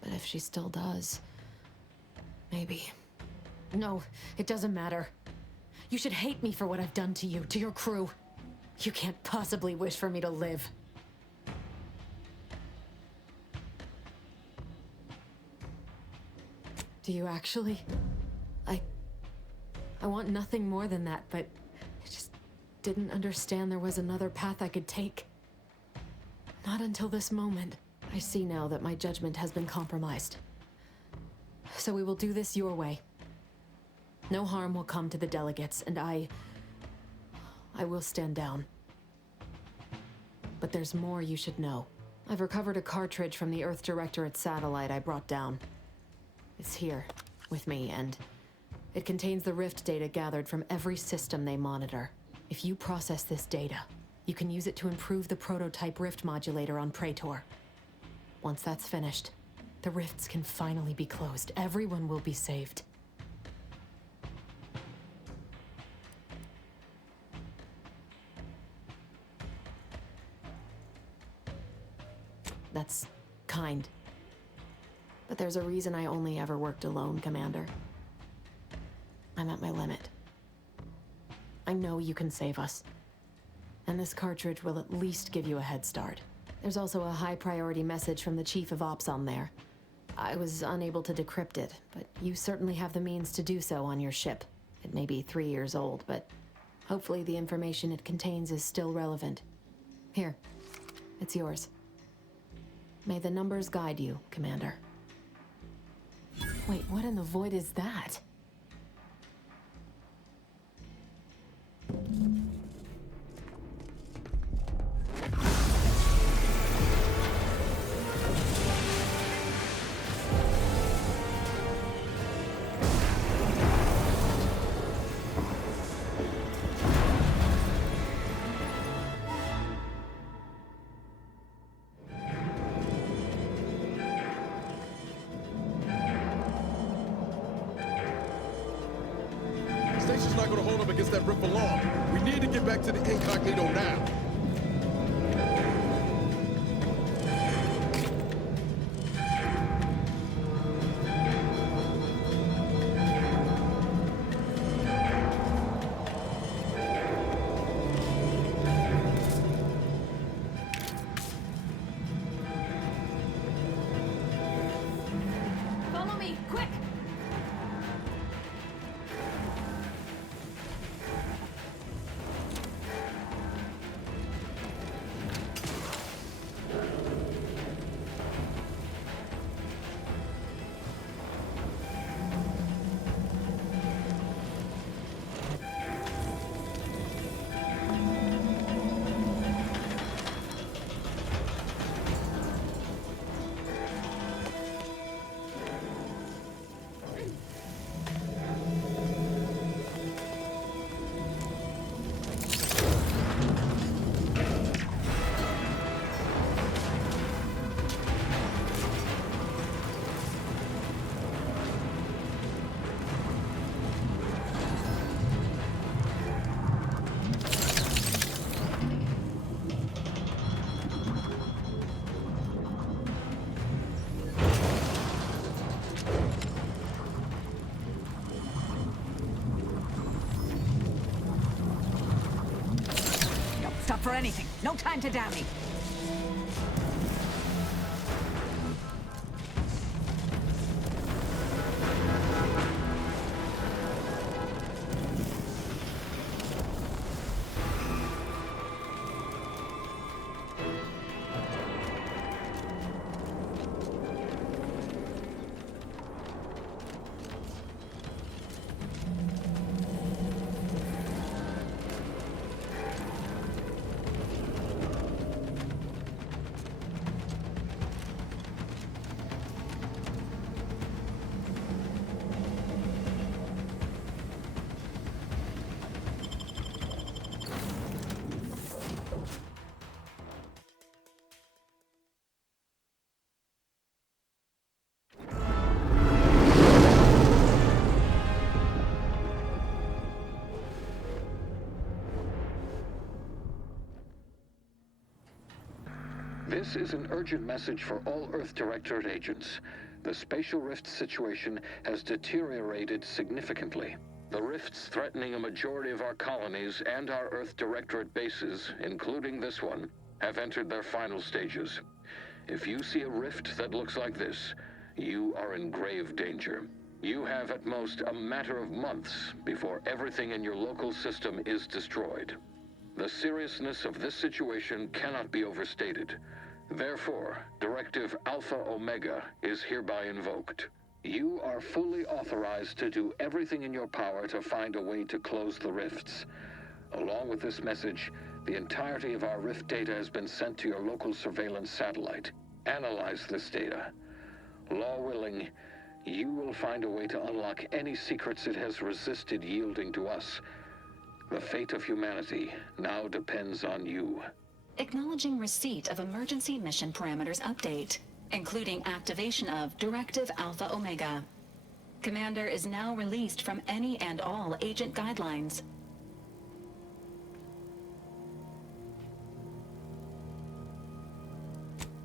But if she still does, maybe. No, it doesn't matter. You should hate me for what I've done to you, to your crew. You can't possibly wish for me to live. Do you actually? I want nothing more than that, but I just didn't understand there was another path I could take. Not until this moment. I see now that my judgment has been compromised. So we will do this your way. No harm will come to the delegates, and I will stand down. But there's more you should know. I've recovered a cartridge from the Earth Directorate satellite I brought down. It's here, with me, and it contains the rift data gathered from every system they monitor. If you process this data, you can use it to improve the prototype rift modulator on Praetor. Once that's finished, the rifts can finally be closed. Everyone will be saved. That's kind. But there's a reason I only ever worked alone, Commander. I'm at my limit. I know you can save us. And this cartridge will at least give you a head start. There's also a high-priority message from the Chief of Ops on there. I was unable to decrypt it, but you certainly have the means to do so on your ship. It may be 3 years old, but hopefully the information it contains is still relevant. Here, it's yours. May the numbers guide you, Commander. Wait, what in the void is that? Station's not going to hold up against that rift for long. We need to get back to the incognito now. Follow me, quick! for anything. No time to dally. This is an urgent message for all Earth Directorate agents. The spatial rift situation has deteriorated significantly. The rifts threatening a majority of our colonies and our Earth Directorate bases, including this one, have entered their final stages. If you see a rift that looks like this, you are in grave danger. You have at most a matter of months before everything in your local system is destroyed. The seriousness of this situation cannot be overstated. Therefore, Directive Alpha Omega is hereby invoked. You are fully authorized to do everything in your power to find a way to close the rifts. Along with this message, the entirety of our rift data has been sent to your local surveillance satellite. Analyze this data. Law willing, you will find a way to unlock any secrets it has resisted yielding to us. The fate of humanity now depends on you. Acknowledging receipt of emergency mission parameters update, including activation of Directive Alpha Omega. Commander is now released from any and all agent guidelines.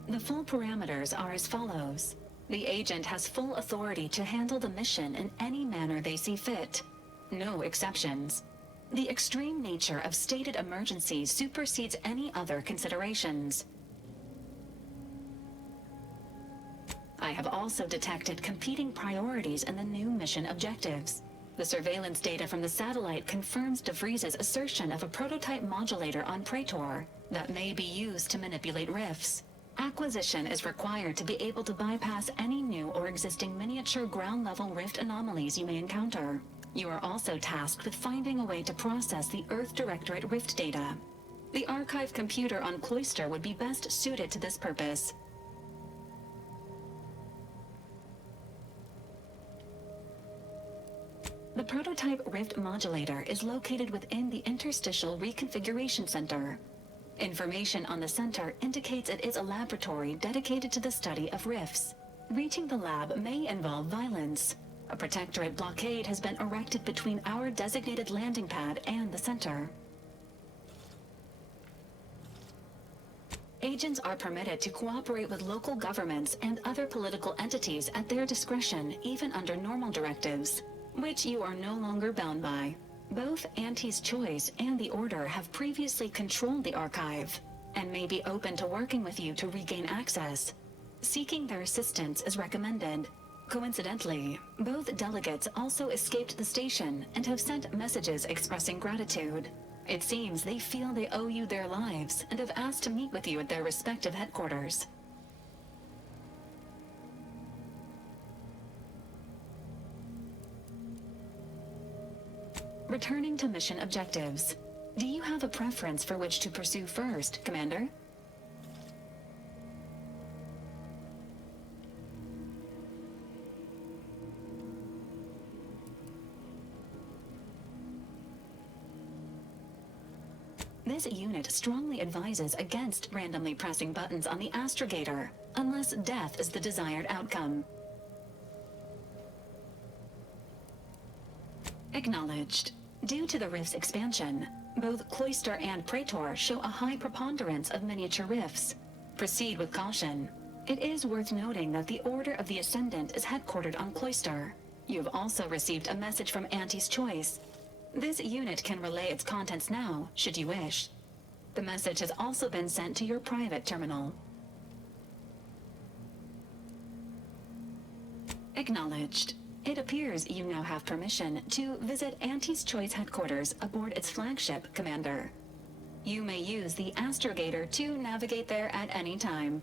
The full parameters are as follows. The agent has full authority to handle the mission in any manner they see fit. No exceptions. The extreme nature of stated emergencies supersedes any other considerations. I have also detected competing priorities in the new mission objectives. The surveillance data from the satellite confirms DeVries's assertion of a prototype modulator on Praetor that may be used to manipulate rifts. Acquisition is required to be able to bypass any new or existing miniature ground-level rift anomalies you may encounter. You are also tasked with finding a way to process the Earth Directorate rift data. The archive computer on Cloister would be best suited to this purpose. The prototype rift modulator is located within the Interstitial Reconfiguration Center. Information on the center indicates it is a laboratory dedicated to the study of rifts. Reaching the lab may involve violence. A protectorate blockade has been erected between our designated landing pad and the center. Agents are permitted to cooperate with local governments and other political entities at their discretion, even under normal directives, which you are no longer bound by. Both Auntie's Choice and the Order have previously controlled the archive, and may be open to working with you to regain access. Seeking their assistance is recommended. Coincidentally, both delegates also escaped the station and have sent messages expressing gratitude. It seems they feel they owe you their lives and have asked to meet with you at their respective headquarters. Returning to mission objectives. Do you have a preference for which to pursue first, Commander? This unit strongly advises against randomly pressing buttons on the astrogator, unless death is the desired outcome. Acknowledged. Due to the rift's expansion, both Cloister and Praetor show a high preponderance of miniature rifts. Proceed with caution. It is worth noting that the Order of the Ascendant is headquartered on Cloister. You have also received a message from Auntie's Choice. This unit can relay its contents now, should you wish. The message has also been sent to your private terminal. Acknowledged. It appears you now have permission to visit Auntie's Choice headquarters aboard its flagship, Commander. You may use the astrogator to navigate there at any time.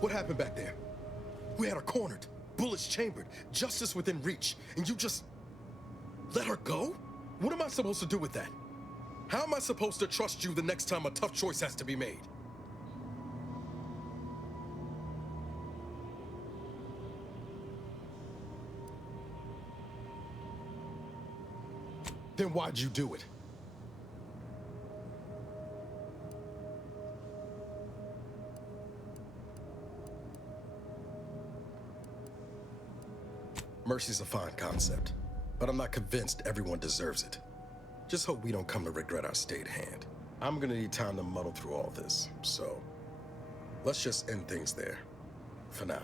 What happened back there? We had her cornered, bullets chambered, justice within reach, and you just let her go? What am I supposed to do with that? How am I supposed to trust you the next time a tough choice has to be made? Then why'd you do it? Mercy's a fine concept, but I'm not convinced everyone deserves it. Just hope we don't come to regret our stayed hand. I'm gonna need time to muddle through all this, so let's just end things there, for now.